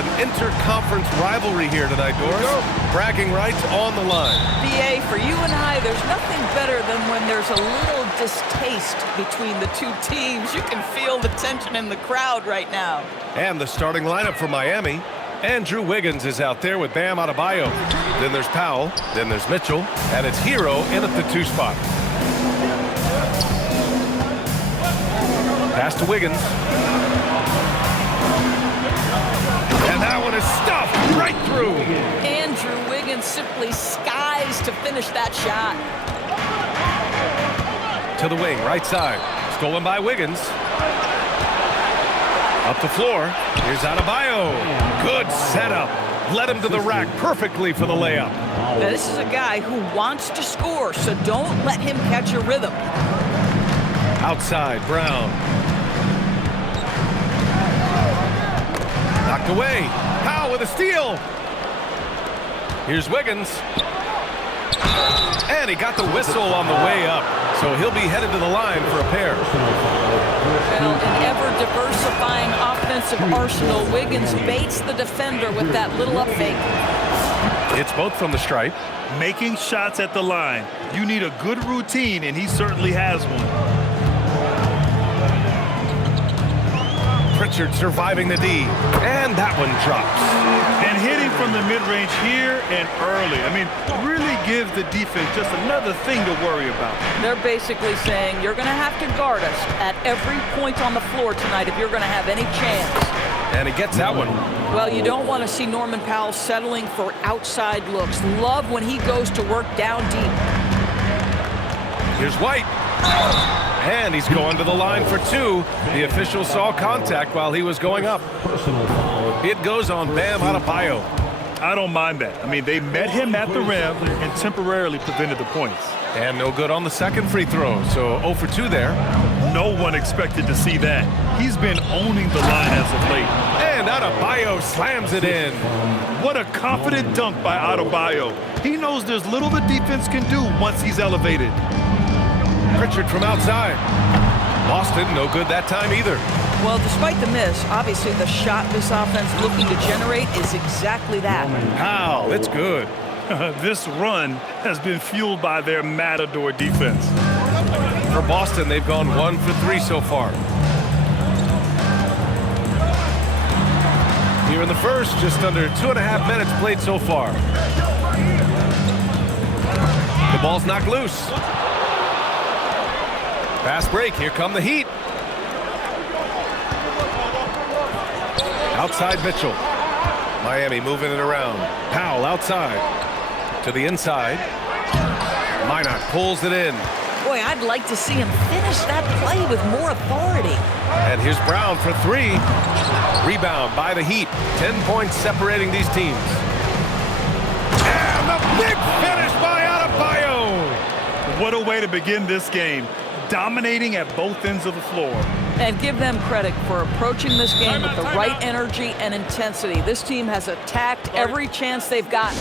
an interconference rivalry here tonight, Doris. Bragging rights on the line. BA, for you and I, there's nothing better than when there's a little distaste between the two teams. You can feel the tension in the crowd right now. And the starting lineup for Miami. Andrew Wiggins is out there with Bam Adebayo. Then there's Powell. Then there's Mitchell. And it's Hero in at the 2 spot. Pass to Wiggins. And that one is stuffed right through. Andrew Wiggins simply skies to finish that shot. To the wing, right side. Stolen by Wiggins. Up the floor. Here's Adebayo. Good setup. Led him to the rack perfectly for the layup. Now, this is a guy who wants to score, so don't let him catch a rhythm. Outside, Brown. Knocked away. Powell with a steal. Here's Wiggins. And he got the whistle on the way up. So he'll be headed to the line for a pair. Well, an ever-diversifying offensive arsenal. Wiggins baits the defender with that little up fake. It's both from the stripe. Making shots at the line. You need a good routine, and he certainly has one. Pritchard surviving the D. And that one drops. And hitting from the mid-range here and early. I mean, really gives the defense just another thing to worry about. They're basically saying you're going to have to guard us at every point on the floor tonight if you're going to have any chance. And he gets that one. Well, you don't want to see Norman Powell settling for outside looks. Love when he goes to work down deep. Here's White. And he's going to the line for 2. The official saw contact while he was going up. It goes on Bam Adebayo. I don't mind that. I mean, they met him at the rim and temporarily prevented the points. And no good on the second free throw, so 0 for 2 there. No one expected to see that. He's been owning the line as of late. And Adebayo slams it in. What a confident dunk by Adebayo. He knows there's little the defense can do once he's elevated. Pritchard from outside. Boston, no good that time either. Well, despite the miss, obviously the shot this offense looking to generate is exactly that. Wow, it's good. This run has been fueled by their Matador defense. For Boston, they've gone 1 for 3 so far. Here in the first, just under 2.5 minutes played so far. The ball's knocked loose. Fast break, here come the Heat. Outside Mitchell. Miami moving it around. Powell outside. To the inside. Minot pulls it in. Boy, I'd like to see him finish that play with more authority. And here's Brown for 3. Rebound by the Heat. 10 points separating these teams. And the big finish by Adebayo. What a way to begin this game. Dominating at both ends of the floor. And give them credit for approaching this game with the right energy and intensity. This team has attacked every chance they've gotten.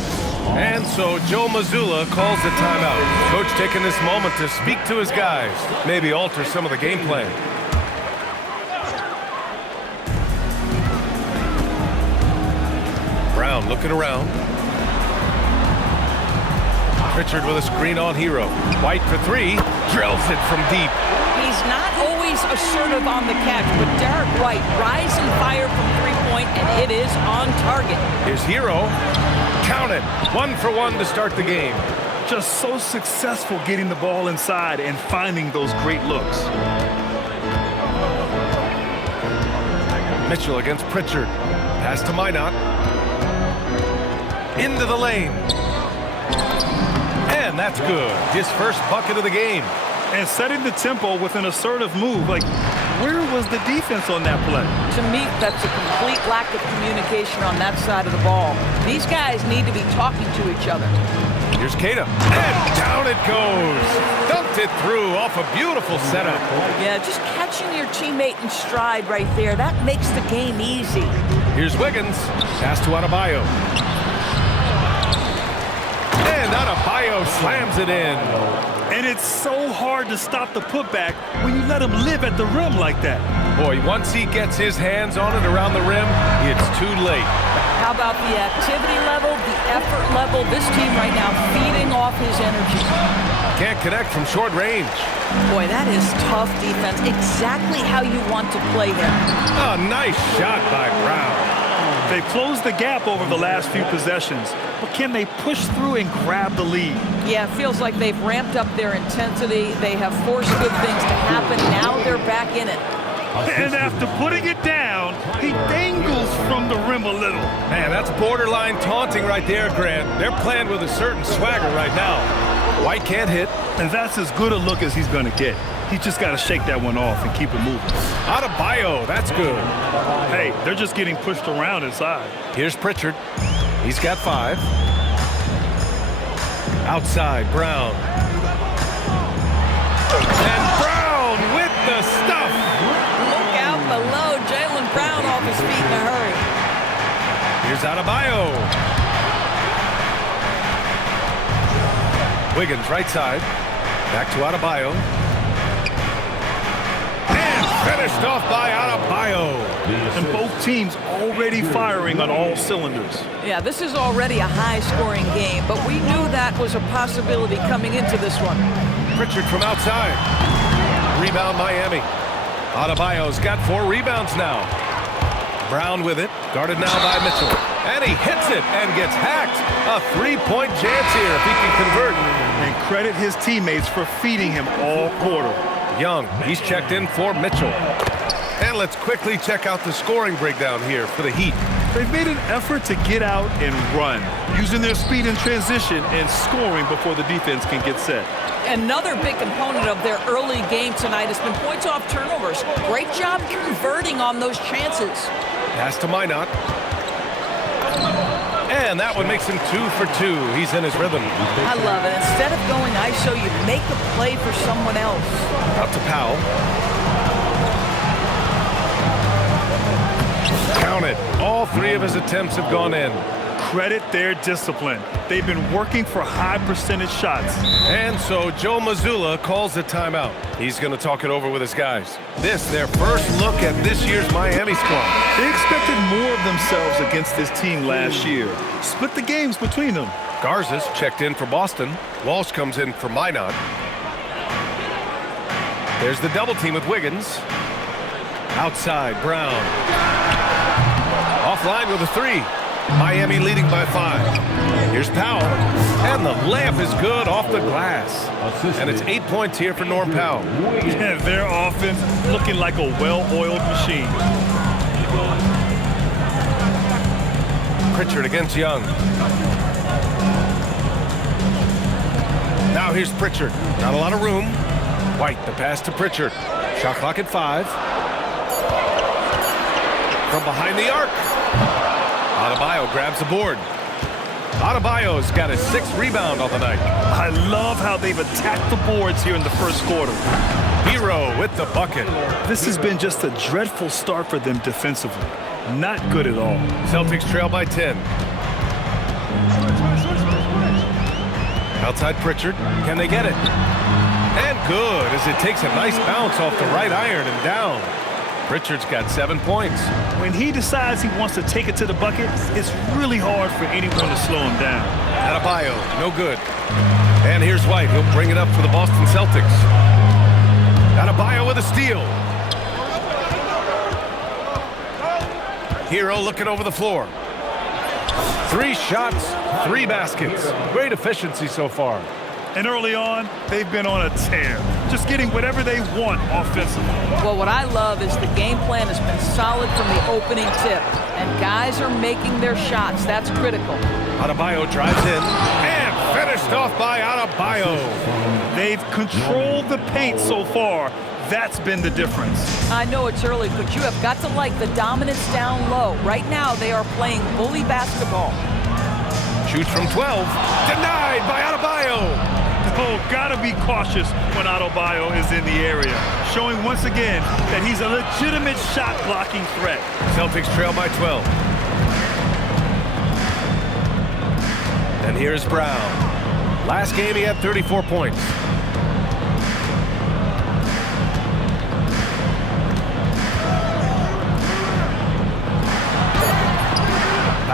And so Joe Mazzulla calls the timeout. Coach taking this moment to speak to his guys, maybe alter some of the game plan. Brown looking around. Pritchard with a screen on Hero. White for 3. Drills it from deep. He's not always assertive on the catch, but Derek White rise and fire from 3-point, and it is on target. Here's Hero. Count it. 1 for 1 to start the game. Just so successful getting the ball inside and finding those great looks. Mitchell against Pritchard. Pass to Minot. Into the lane. And that's good. His first bucket of the game. And setting the tempo with an assertive move. Like, where was the defense on that play? To me, that's a complete lack of communication on that side of the ball. These guys need to be talking to each other. Here's Keita. And down it goes. Dumped it through off a beautiful setup. Yeah, just catching your teammate in stride right there. That makes the game easy. Here's Wiggins. Pass to Adebayo. And Adebayo slams it in. And it's so hard to stop the putback when you let him live at the rim like that. Boy, once he gets his hands on it around the rim, it's too late. How about the activity level, the effort level? This team right now feeding off his energy. Can't connect from short range. Boy, that is tough defense. Exactly how you want to play him. A nice shot by Brown. They've closed the gap over the last few possessions, but can they push through and grab the lead? Yeah, it feels like they've ramped up their intensity. They have forced good things to happen. Now they're back in it. And after putting it down, he dangles from the rim a little. Man, that's borderline taunting right there, Grant. They're playing with a certain swagger right now. White can't hit. And that's as good a look as he's going to get. He's just got to shake that one off and keep it moving. Adebayo, that's good. Hey, they're just getting pushed around inside. Here's Pritchard. He's got 5. Outside, Brown. And Brown with the stuff. Look out below. Jaylen Brown off his feet in a hurry. Here's Adebayo. Wiggins, right side. Back to Adebayo. And finished off by Adebayo. And both teams already firing on all cylinders. Yeah, this is already a high-scoring game, but we knew that was a possibility coming into this one. Pritchard from outside. Rebound Miami. Adebayo's got 4 rebounds now. Brown with it. Guarded now by Mitchell. And he hits it and gets hacked. A 3-point chance here if he can convert. And credit his teammates for feeding him all quarter. Young, he's checked in for Mitchell. And let's quickly check out the scoring breakdown here for the Heat. They've made an effort to get out and run, using their speed in transition and scoring before the defense can get set. Another big component of their early game tonight has been points off turnovers. Great job converting on those chances. Pass to Minot. And that one makes him 2 for 2. He's in his rhythm. I love it. Instead of going ISO, you make a play for someone else. Out to Powell. Count it. All 3 of his attempts have gone in. Credit their discipline. They've been working for high percentage shots. And so Joe Mazzulla calls a timeout. He's going to talk it over with his guys. This, their first look at this year's Miami squad. They expected more of themselves against this team last year. Split the games between them. Garza's checked in for Boston. Walsh comes in for Minot. There's the double team with Wiggins. Outside, Brown. Offline with a 3. Miami leading by 5. Here's Powell. And the layup is good off the glass. And it's 8 points here for Norm Powell. Yeah, their offense looking like a well-oiled machine. Pritchard against Young. Now here's Pritchard. Not a lot of room. White, the pass to Pritchard. Shot clock at 5. From behind the arc. Adebayo grabs the board. Adebayo's got his 6th rebound on the night. I love how they've attacked the boards here in the first quarter. Hero with the bucket. This has been just a dreadful start for them defensively. Not good at all. Celtics trail by 10. Outside Pritchard. Can they get it? And good as it takes a nice bounce off the right iron and down. Pritchard's got 7 points. When he decides he wants to take it to the bucket, it's really hard for anyone to slow him down. Adebayo, no good. And here's White. He'll bring it up for the Boston Celtics. Adebayo with a steal. Hero looking over the floor. 3 shots, 3 baskets. Great efficiency so far. And early on, they've been on a tear, just getting whatever they want offensively. Well, what I love is the game plan has been solid from the opening tip, and guys are making their shots. That's critical. Adebayo drives in and finished off by Adebayo. They've controlled the paint so far. That's been the difference. I know it's early, but you have got to like the dominance down low. Right now, they are playing bully basketball. Shoots from 12. Denied by Adebayo. Oh, gotta be cautious when Adebayo is in the area, showing once again that he's a legitimate shot-blocking threat. Celtics trail by 12. And here's Brown. Last game he had 34 points.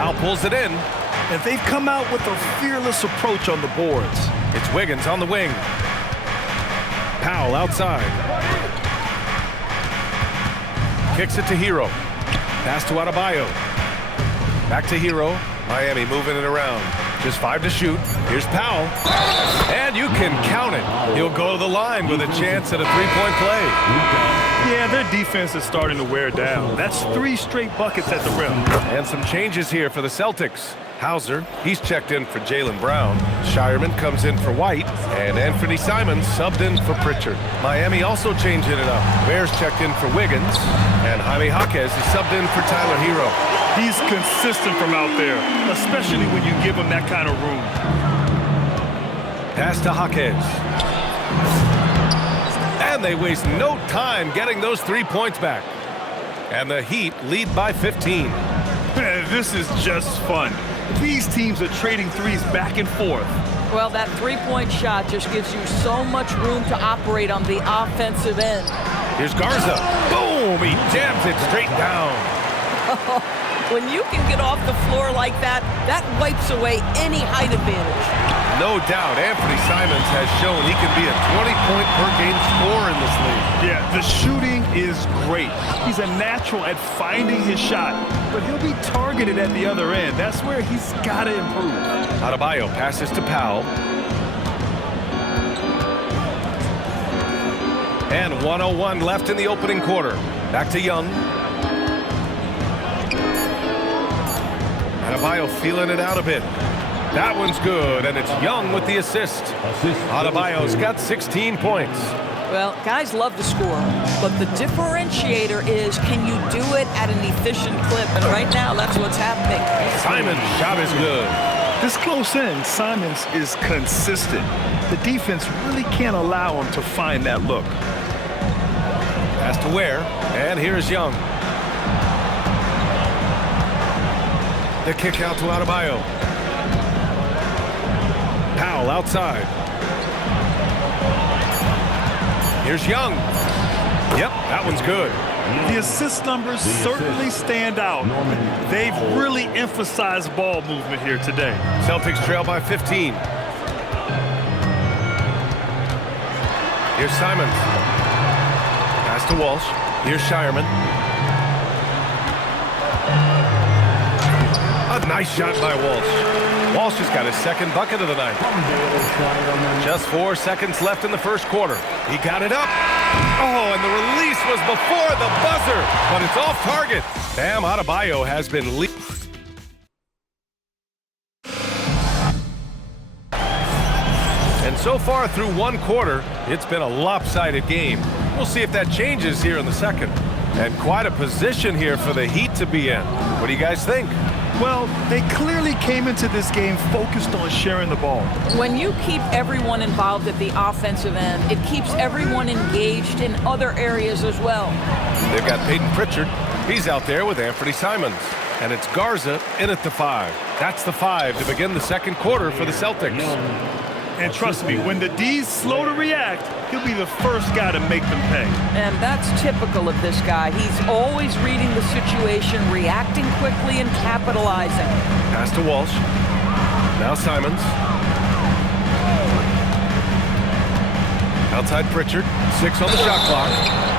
Powell pulls it in. And they've come out with a fearless approach on the boards. It's Wiggins on the wing. Powell outside. Kicks it to Hero. Pass to Adebayo. Back to Hero. Miami moving it around. Just 5 to shoot. Here's Powell. And you can count it. He'll go to the line with a chance at a three-point play. Yeah, their defense is starting to wear down. That's 3 straight buckets at the rim. And some changes here for the Celtics. Hauser, he's checked in for Jaylen Brown. Shireman comes in for White. And Anthony Simons subbed in for Pritchard. Miami also changing it up. Bears checked in for Wiggins. And Jaime Jaquez is subbed in for Tyler Hero. He's consistent from out there, especially when you give him that kind of room. Pass to Jaquez. And they waste no time getting those 3 points back. And the Heat lead by 15. Man, this is just fun. These teams are trading threes back and forth. Well, that three-point shot just gives you so much room to operate on the offensive end. Here's Garza. Boom! He jams it straight down. When you can get off the floor like that, that wipes away any height advantage. No doubt, Anthony Simons has shown he can be a 20-point-per-game scorer in this league. Yeah, the shooting is great. He's a natural at finding his shot, but he'll be targeted at the other end. That's where he's got to improve. Adebayo passes to Powell. And 1:01 left in the opening quarter. Back to Young. Adebayo feeling it out a bit. That one's good, and it's Young with the assist. Adebayo's got 16 points. Well, guys love to score, but the differentiator is, can you do it at an efficient clip? And right now, that's what's happening. Simon's shot is good. This close in, Simons is consistent. The defense really can't allow him to find that look. Pass to Ware, and here's Young. The kick out to Adebayo. Powell outside. Here's Young. Yep, that one's good. The assist numbers certainly stand out. They've really emphasized ball movement here today. Celtics trail by 15. Here's Simons. Pass to Walsh. Here's Shireman. A nice shot by Walsh. Walsh has got his second bucket of the night. Just 4 seconds left in the first quarter. He got it up. Oh, and the release was before the buzzer, but it's off target. Bam Adebayo has been leading. And so far through 1 quarter, it's been a lopsided game. We'll see if that changes here in the second. And quite a position here for the Heat to be in. What do you guys think? Well, they clearly came into this game focused on sharing the ball. When you keep everyone involved at the offensive end, it keeps everyone engaged in other areas as well. They've got Peyton Pritchard. He's out there with Anthony Simons. And it's Garza in at the 5. That's the 5 to begin the second quarter for the Celtics. And trust me, when the D's slow to react, he'll be the first guy to make them pay. And that's typical of this guy. He's always reading the situation, reacting quickly, and capitalizing. Pass to Walsh. Now Simons. Outside Pritchard. 6 on the shot clock.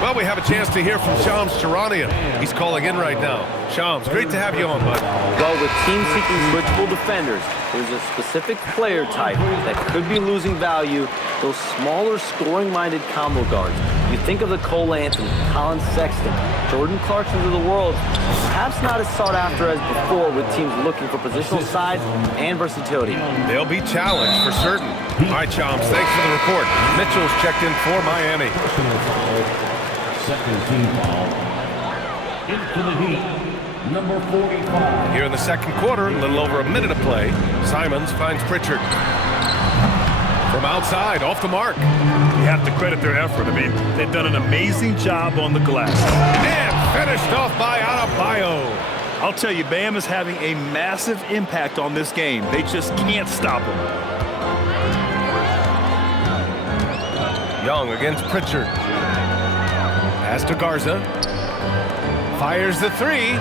Well, we have a chance to hear from Shams Charania. He's calling in right now. Shams, great to have you on, bud. Well, with teams seeking switchable defenders, there's a specific player type that could be losing value, those smaller scoring-minded combo guards. You think of the Cole Anthony, Colin Sexton, Jordan Clarksons of the world, perhaps not as sought after as before with teams looking for positional size and versatility. They'll be challenged for certain. All right, Shams, thanks for the report. Mitchell's checked in for Miami. Second team foul. Into the Heat, number 45. Here in the second quarter, a little over a minute of play, Simons finds Pritchard. From outside, off the mark. You have to credit their effort. I mean, they've done an amazing job on the glass. And finished off by Adebayo. I'll tell you, Bam is having a massive impact on this game. They just can't stop him. Young against Pritchard. Pass to Garza. Fires the 3.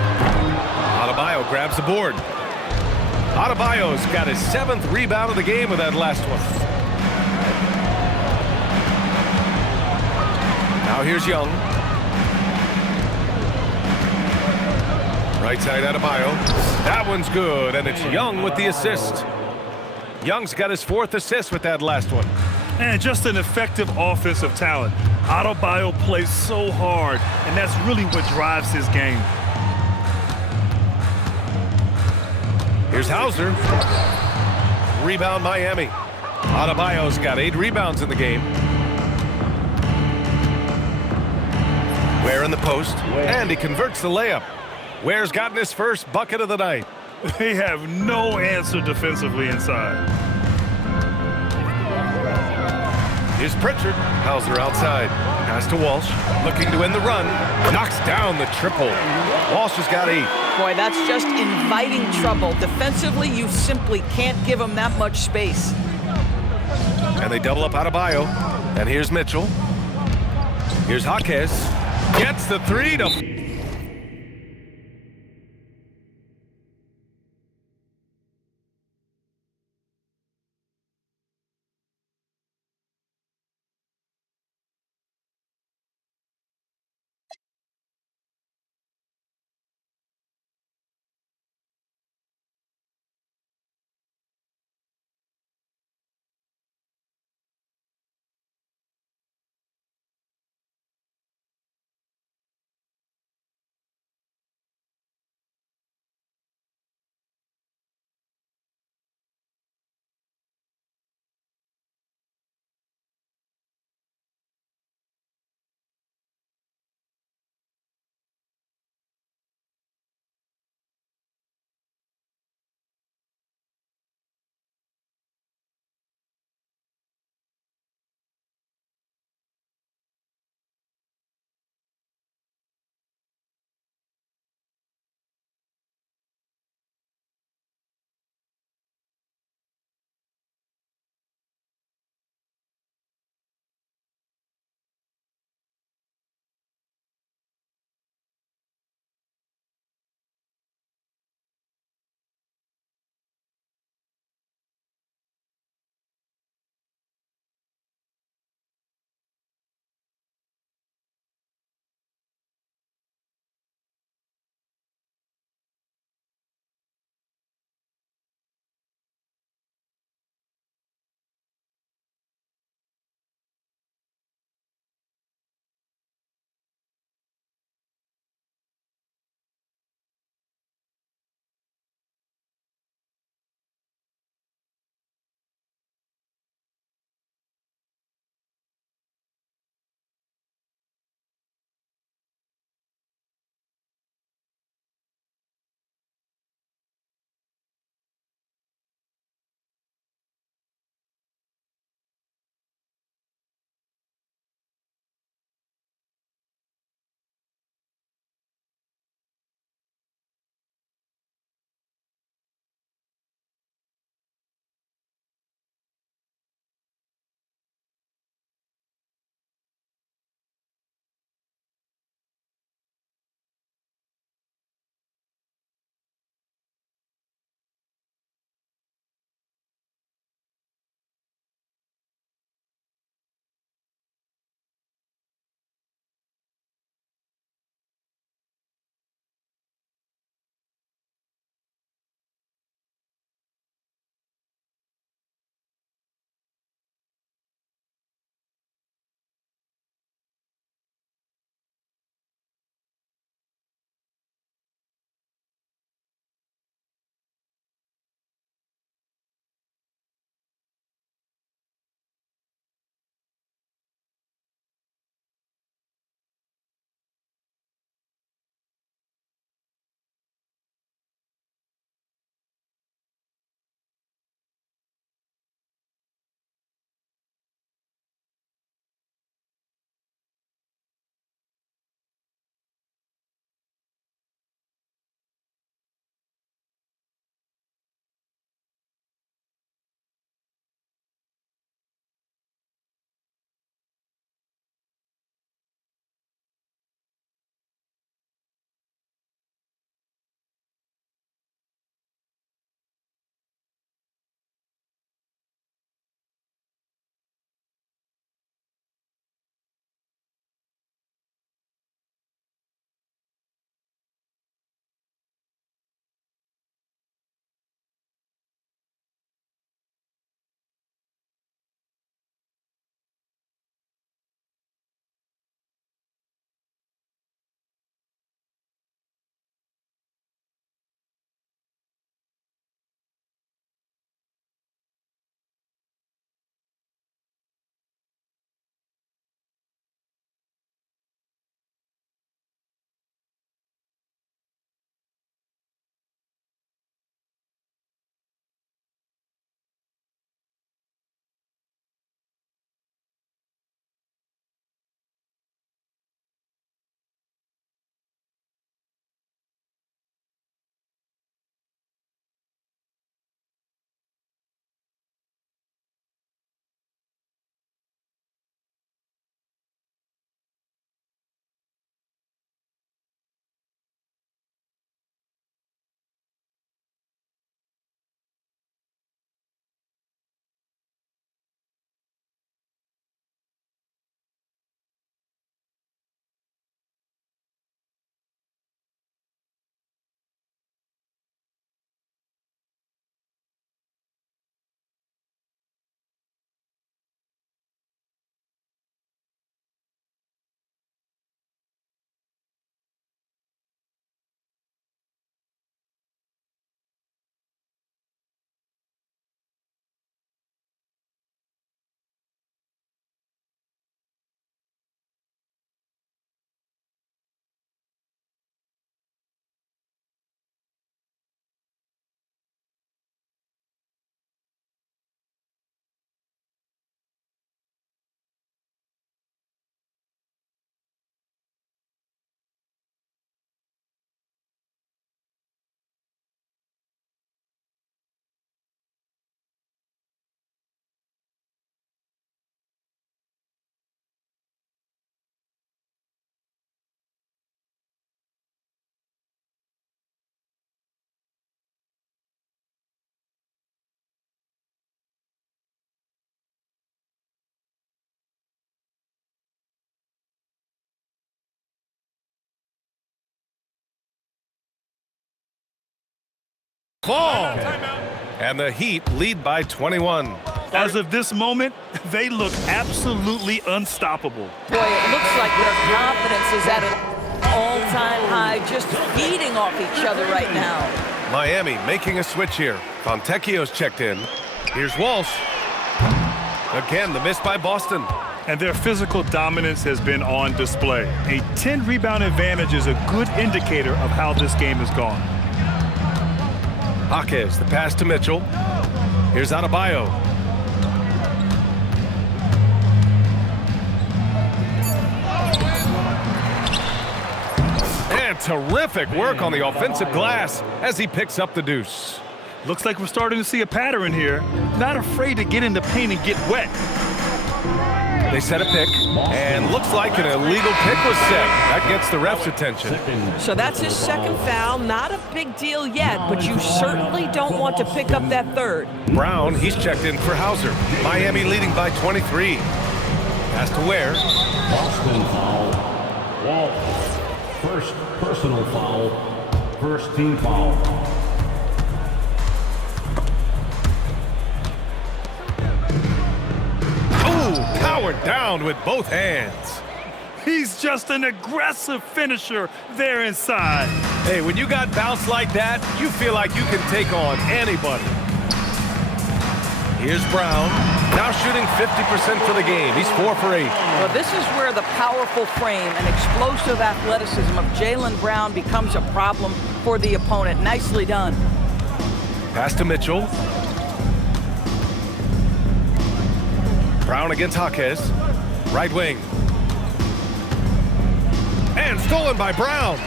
Adebayo grabs the board. Adebayo's got his 7th rebound of the game with that last one. Now here's Young. Right side Adebayo. That one's good, and it's Young with the assist. Young's got his 4th assist with that last one. And just an effective offensive talent. Adebayo plays so hard, and that's really what drives his game. Here's Hauser. Rebound Miami. Adebayo's got 8 rebounds in the game. Ware in the post, and he converts the layup. Ware's gotten his first bucket of the night. They have no answer defensively inside. Here's Pritchard. Hauser outside. Pass to Walsh. Looking to end the run. Knocks down the triple. Walsh has got 8. Boy, that's just inviting trouble. Defensively, you simply can't give him that much space. And they double up Adebayo. And here's Mitchell. Here's Jaquez. Gets the 3 to... Fall. And the Heat lead by 21. As of this moment, they look absolutely unstoppable. Boy, it looks like their confidence is at an all-time high, just feeding off each other right now. Miami making a switch here. Fontecchio's checked in. Here's Walsh. Again, the miss by Boston. And their physical dominance has been on display. A 10-rebound advantage is a good indicator of how this game has gone. Jaquez, the pass to Mitchell. Here's Adebayo. And terrific work on the offensive glass as he picks up the deuce. Looks like we're starting to see a pattern here. Not afraid to get in the paint and get wet. They set a pick, and looks like an illegal pick was set. That gets the ref's attention. So that's his second foul. Not a big deal yet, but you certainly don't want to pick up that third. Brown, he's checked in for Hauser. Miami leading by 23. Pass to Ware. Boston foul. Walsh. First personal foul. First team foul. Oh, powered down with both hands. He's just an aggressive finisher there inside. Hey, when you got bounce like that, you feel like you can take on anybody. Here's Brown, now shooting 50% for the game. He's 4 for 8. Well, this is where the powerful frame and explosive athleticism of Jaylen Brown becomes a problem for the opponent. Nicely done. Pass to Mitchell. Brown against Jaquez. Right wing. And stolen by Brown.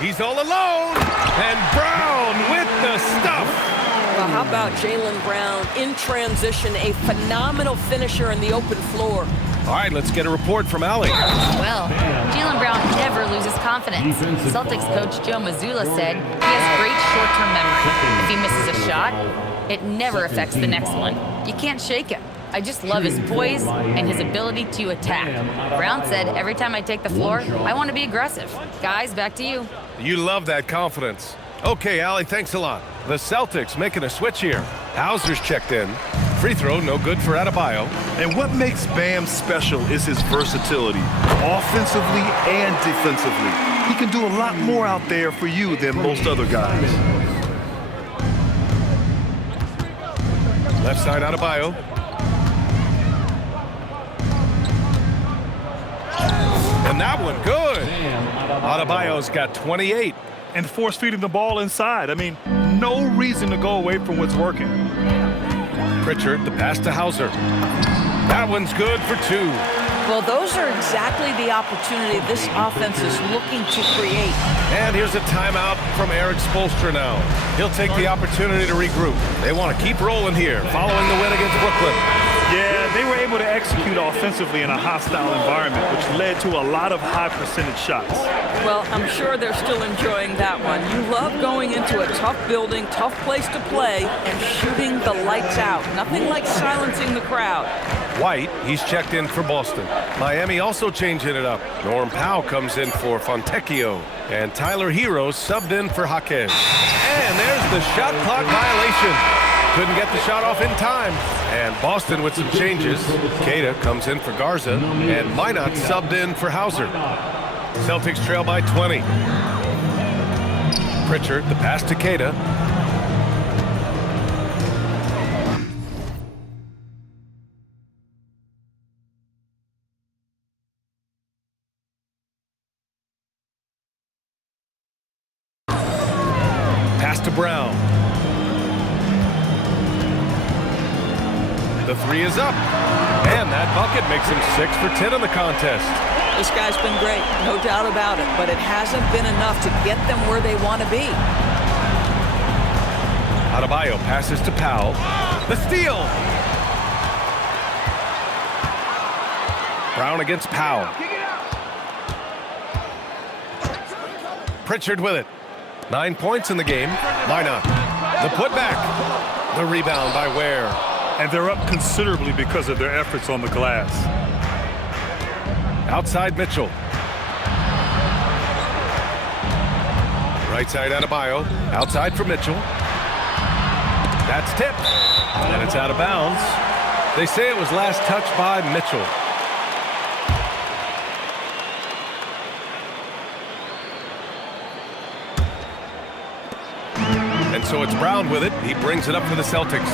He's all alone. And Brown with the stuff. Well, how about Jaylen Brown in transition, a phenomenal finisher in the open floor. All right, let's get a report from Allie. Well, Jaylen Brown never loses confidence. Celtics coach Joe Mazzulla said he has great short-term memory. If he misses a shot, it never affects the next one. You can't shake him. I just love his poise and his ability to attack. Brown said, every time I take the floor, I want to be aggressive. Guys, back to you. You love that confidence. Okay, Allie, thanks a lot. The Celtics making a switch here. Hauser's checked in. Free throw, no good for Adebayo. And what makes Bam special is his versatility, offensively and defensively. He can do a lot more out there for you than most other guys. Left side Adebayo. And that one good. Adebayo's got 28. And force feeding the ball inside. I mean, no reason to go away from what's working. Pritchard, the pass to Hauser. That one's good for 2. Well, those are exactly the opportunity this offense is looking to create. And here's a timeout from Eric Spoelstra now. He'll take the opportunity to regroup. They want to keep rolling here, following the win against Brooklyn. Yeah, they were able to execute offensively in a hostile environment, which led to a lot of high percentage shots. Well, I'm sure they're still enjoying that one. You love going into a tough building, tough place to play, and shooting the lights out. Nothing like silencing the crowd. White, he's checked in for Boston. Miami also changing it up. Norm Powell comes in for Fontecchio. And Tyler Hero subbed in for Jaquez. And there's the shot clock violation. Couldn't get the shot off in time. And Boston with some changes. Queta comes in for Garza. And Minot subbed in for Hauser. Celtics trail by 20. Pritchard, the pass to Queta. Pass to Brown. The 3 is up. And that bucket makes him 6 for 10 in the contest. This guy's been great, no doubt about it, but it hasn't been enough to get them where they want to be. Adebayo passes to Powell. The steal. Brown against Powell. Pritchard with it. 9 points in the game. Minot. The putback. The rebound by Ware. And they're up considerably because of their efforts on the glass. Outside Mitchell. Right side Adebayo. Outside for Mitchell. That's tipped. And it's out of bounds. They say it was last touched by Mitchell. And so it's Brown with it. He brings it up for the Celtics.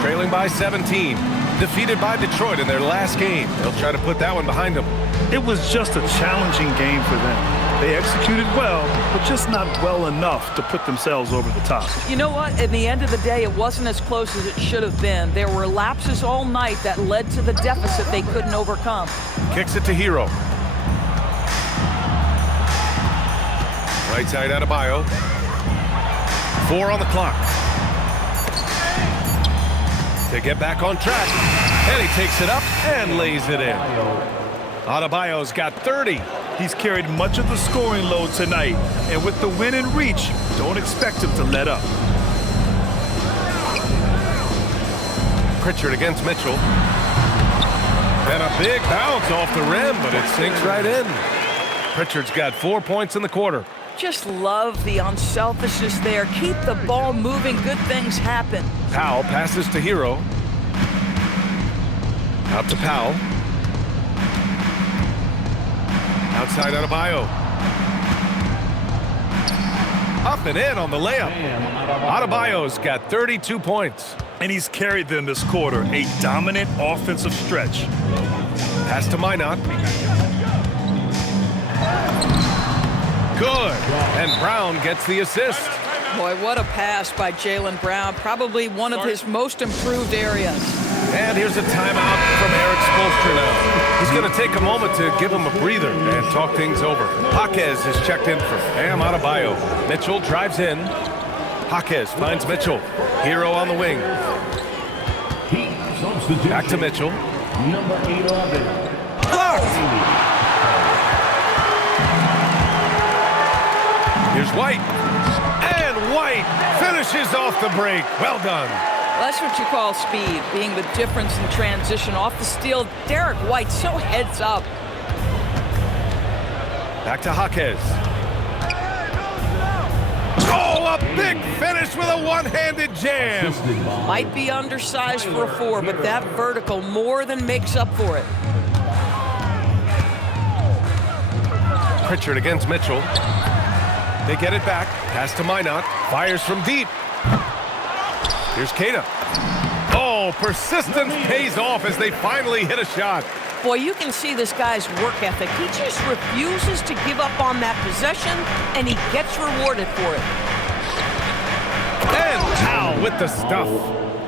Trailing by 17. Defeated by Detroit in their last game. They'll try to put that one behind them. It was just a challenging game for them. They executed well, but just not well enough to put themselves over the top. You know what? In the end of the day, it wasn't as close as it should have been. There were lapses all night that led to the deficit they couldn't overcome. Kicks it to Hero. Right side Adebayo. 4 on the clock. To get back on track. And he takes it up and lays it in. Adebayo's got 30. He's carried much of the scoring load tonight. And with the win in reach, don't expect him to let up. Pritchard against Mitchell. And a big bounce off the rim, but it sinks right in. Pritchard's got 4 points in the quarter. Just love the unselfishness there. Keep the ball moving. Good things happen. Powell passes to Hero. Out to Powell. Outside Adebayo. Up and in on the layup. Adebayo's got 32 points. And he's carried them this quarter. A dominant offensive stretch. Pass to Minot. Good. And Brown gets the assist. Boy, what a pass by Jaylen Brown. Probably one of his most improved areas. And here's a timeout from Eric Spoelstra now. He's going to take a moment to give him a breather and talk things over. Jaquez is checked in for Bam Adebayo. Mitchell drives in. Jaquez finds Mitchell. Hero on the wing. Back to Mitchell. Number 11. Blocked! Here's White. And White finishes off the break. Well done. That's what you call speed, being the difference in transition. Off the steal, Derek White so heads up. Back to Jaquez. Oh, a big finish with a one-handed jam. Might be undersized for a 4, but that vertical more than makes up for it. Pritchard against Mitchell. They get it back. Pass to Minot. Fires from deep. Here's Keita. Oh, persistence pays off as they finally hit a shot. Boy, you can see this guy's work ethic. He just refuses to give up on that possession, and he gets rewarded for it. And Powell with the stuff.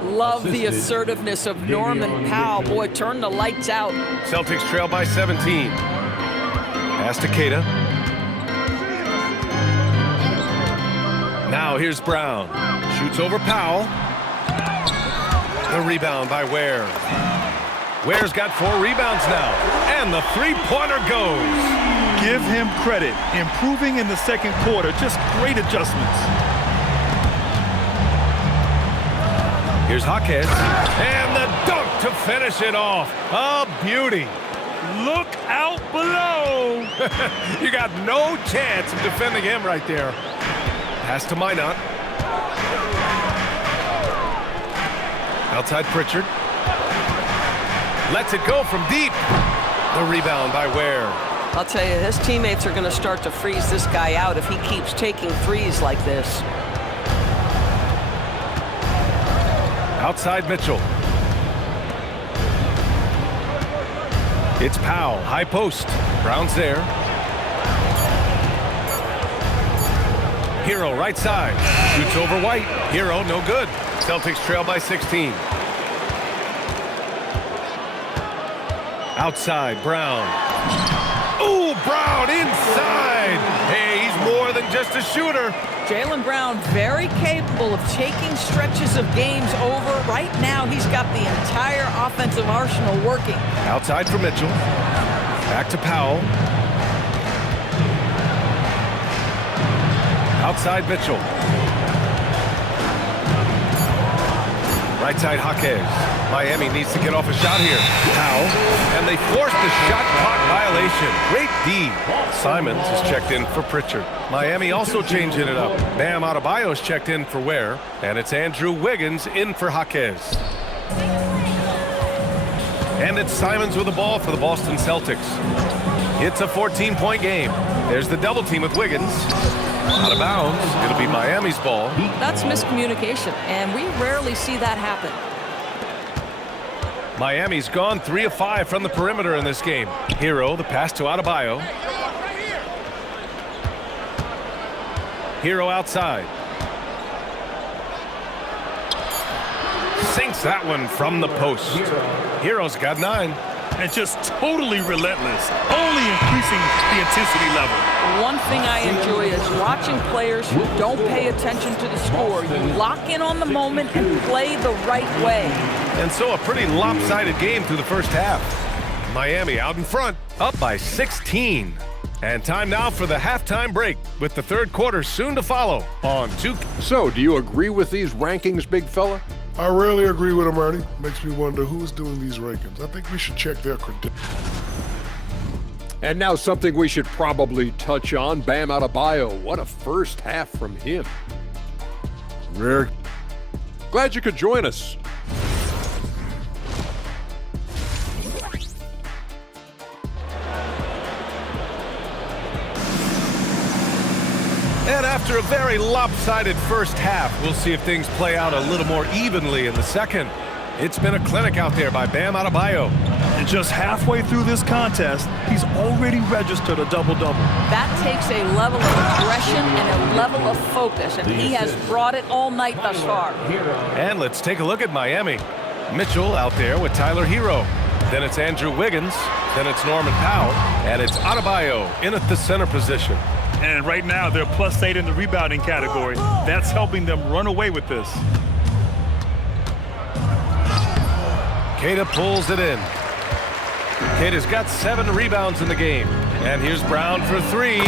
Love the assertiveness of Norman Powell. Boy, turn the lights out. Celtics trail by 17. Pass to Keita. Now here's Brown. Shoots over Powell. The rebound by Ware. Ware's got 4 rebounds now. And the three-pointer goes. Give him credit. Improving in the second quarter. Just great adjustments. Here's Jaquez. And the dunk to finish it off. A beauty. Look out below. You got no chance of defending him right there. Pass to Minot. Outside Pritchard. Lets it go from deep. The rebound by Ware. I'll tell you, his teammates are going to start to freeze this guy out if he keeps taking threes like this. Outside Mitchell. It's Powell, high post. Brown's there. Hero right side. Shoots over White. Hero no good. Celtics trail by 16. Outside Brown. Ooh, Brown inside. Hey, he's more than just a shooter. Jaylen Brown very capable of taking stretches of games over. Right now, he's got the entire offensive arsenal working. Outside for Mitchell. Back to Powell. Outside Mitchell. Right side, Jaquez. Miami needs to get off a shot here. Powell. And they forced the shot clock violation. Great D. Simons is checked in for Pritchard. Miami also changing it up. Bam Adebayo's checked in for Ware. And it's Andrew Wiggins in for Jaquez. And it's Simons with the ball for the Boston Celtics. It's a 14-point game. There's the double team with Wiggins. Out of bounds. It'll be Miami's ball. That's miscommunication, and we rarely see that happen. Miami's gone 3 of 5 from the perimeter in this game. Hero, the pass to Adebayo. Hero outside. Sinks that one from the post. Hero's got 9. And just totally relentless, only increasing the intensity level. One thing I enjoy is watching players who don't pay attention to the score. You lock in on the moment and play the right way. And so a pretty lopsided game through the first half. Miami out in front, up by 16. And time now for the halftime break, with the third quarter soon to follow on 2. So, do you agree with these rankings, big fella? I rarely agree with him, Ernie. Makes me wonder who's doing these rankings. I think we should check their credentials. And now something we should probably touch on. Bam Adebayo. What a first half from him. Very. Glad you could join us. And after a very lopsided first half, we'll see if things play out a little more evenly in the second. It's been a clinic out there by Bam Adebayo. And just halfway through this contest, he's already registered a double-double. That takes a level of aggression and a level of focus, and he has brought it all night thus far. And let's take a look at Miami. Mitchell out there with Tyler Hero. Then it's Andrew Wiggins. Then it's Norman Powell. And it's Adebayo in at the center position. And right now, they're +8 in the rebounding category. That's helping them run away with this. Queta pulls it in. Queta's got 7 rebounds in the game. And here's Brown for 3.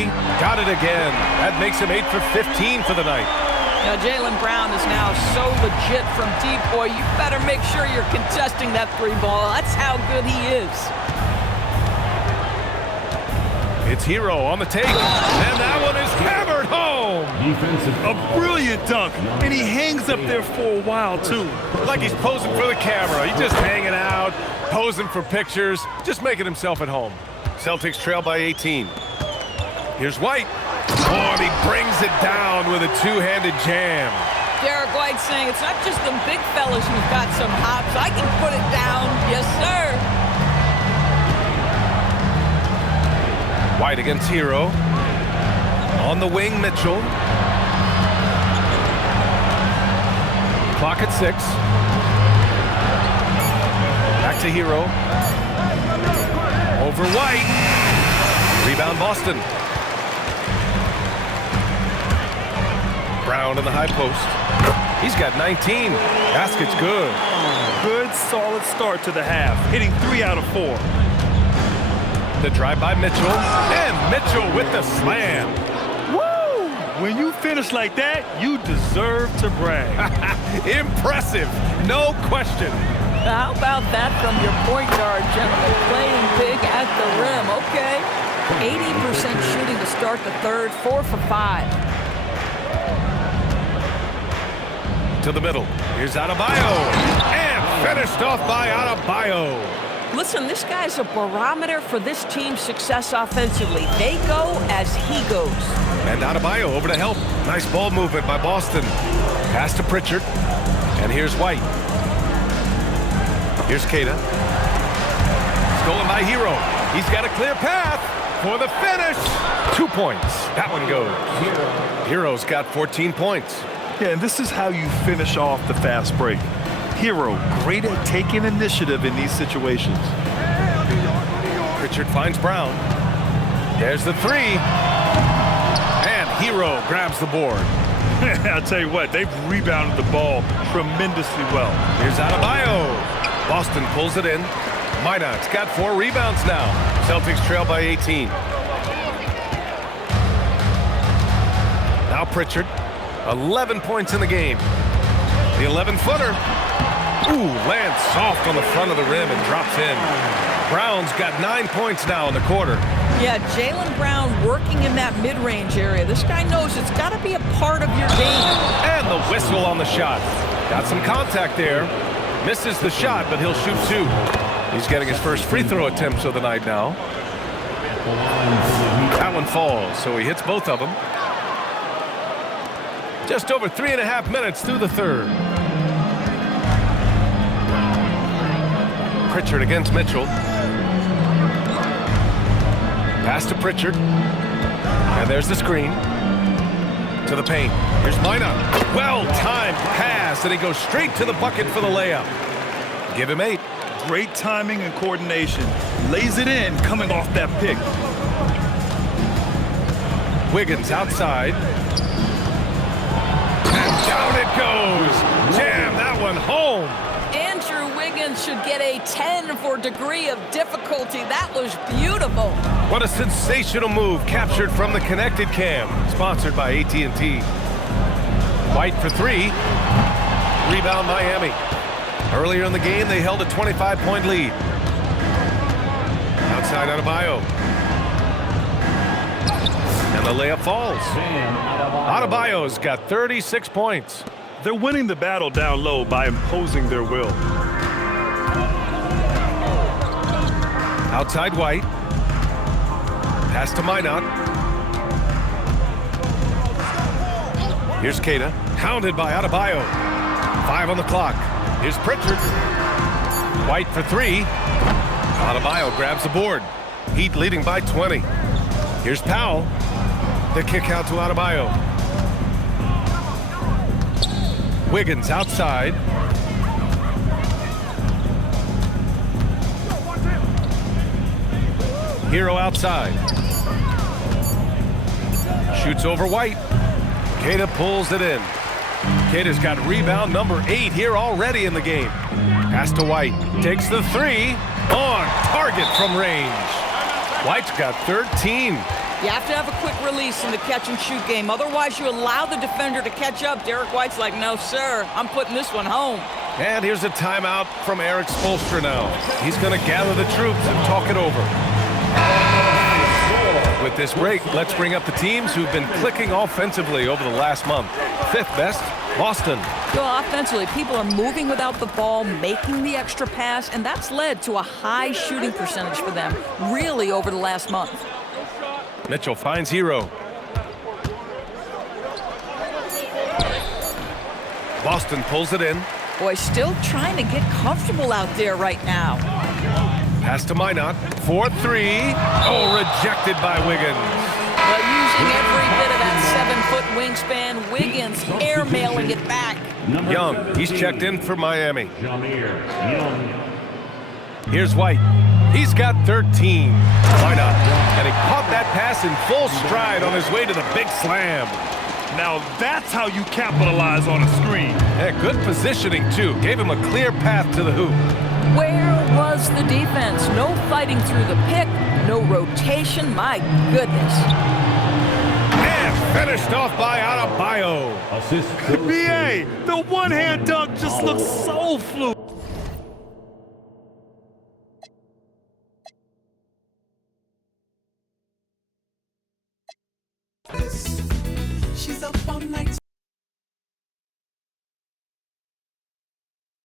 Got it again. That makes him 8 for 15 for the night. Now, Jaylen Brown is now so legit from deep. Boy, you better make sure you're contesting that 3 ball. That's how good he is. It's Hero on the take, and that one is hammered home. A brilliant dunk, and he hangs up there for a while, too. Like he's posing for the camera. He's just hanging out, posing for pictures, just making himself at home. Celtics trail by 18. Here's White. Oh, and he brings it down with a 2-handed jam. Derek White saying it's not just the big fellas who've got some hops. I can put it down. Yes, sir. White against Hero. On the wing, Mitchell. Clock at 6. Back to Hero. Over White. Rebound Boston. Brown in the high post. He's got 19. Basket's good. Good, solid start to the half, hitting 3 out of 4. The drive by Mitchell, and Mitchell with the slam. Woo! When you finish like that, you deserve to brag. Impressive, no question. How about that from your point guard, gentlemen? Playing big at the rim, okay. 80% shooting to start the third, 4 for 5. To the middle, here's Adebayo, and finished off by Adebayo. Listen, this guy's a barometer for this team's success offensively. They go as he goes. And Adebayo over to help. Nice ball movement by Boston. Pass to Pritchard. And here's White. Here's Queta. Stolen by Hero. He's got a clear path for the finish. 2 points. That one goes. Hero's got 14 points. Yeah, and this is how you finish off the fast break. Hero, great at taking initiative in these situations. Pritchard finds Brown. There's the 3. And Hero grabs the board. I'll tell you what, they've rebounded the ball tremendously well. Here's Adebayo. Boston pulls it in. Minot's got 4 rebounds now. Celtics trail by 18. Now Pritchard. 11 points in the game. The 11-footer. Ooh, lands soft on the front of the rim and drops in. Brown's got 9 points now in the quarter. Yeah, Jaylen Brown working in that mid-range area. This guy knows it's got to be a part of your game. And the whistle on the shot. Got some contact there. Misses the shot, but he'll shoot 2. He's getting his first free throw attempts of the night now. That one falls, so he hits both of them. Just over 3.5 minutes through the third. Pritchard against Mitchell. Pass to Pritchard. And there's the screen. To the paint. Here's Minot. Well-timed pass, and he goes straight to the bucket for the layup. Give him 8. Great timing and coordination. Lays it in coming off that pick. Wiggins outside. And down it goes. Jam that one home. Andrew Wiggins should get a 10 for degree of difficulty. That was beautiful. What a sensational move captured from the connected cam. Sponsored by AT&T. White for 3. Rebound Miami. Earlier in the game, they held a 25-point lead. Outside Adebayo. And the layup falls. Adebayo's got 36 points. They're winning the battle down low by imposing their will. Outside White. Pass to Minot. Here's Keita. Hounded by Adebayo. 5 on the clock. Here's Pritchard. White for 3. Adebayo grabs the board. Heat leading by 20. Here's Powell. The kick out to Adebayo. Wiggins outside. Hero outside. Shoots over White. Keita pulls it in. Keita's got rebound number 8 here already in the game. Pass to White. Takes the 3. On target from range. White's got 13. You have to have a quick release in the catch-and-shoot game. Otherwise, you allow the defender to catch up. Derek White's like, no, sir. I'm putting this one home. And here's a timeout from Eric Spoelstra now. He's going to gather the troops and talk it over. With this break, let's bring up the teams who've been clicking offensively over the last month. 5th best, Boston. Well, offensively, people are moving without the ball, making the extra pass, and that's led to a high shooting percentage for them, really over the last month. Mitchell finds Hero. Boston pulls it in. Boy, still trying to get comfortable out there right now. Pass to Minot. 4-3. Oh, rejected by Wiggins. But using every bit of that 7-foot wingspan, Wiggins airmailing it back. Young, he's checked in for Miami. Here's White. He's got 13. Minot. And he caught that pass in full stride on his way to the big slam. Now that's how you capitalize on a screen. Yeah, good positioning, too. Gave him a clear path to the hoop. Where was the defense? No fighting through the pick, no rotation. My goodness. And finished off by Adebayo. BA, the one-hand dunk just looks so fluid. She's up all night.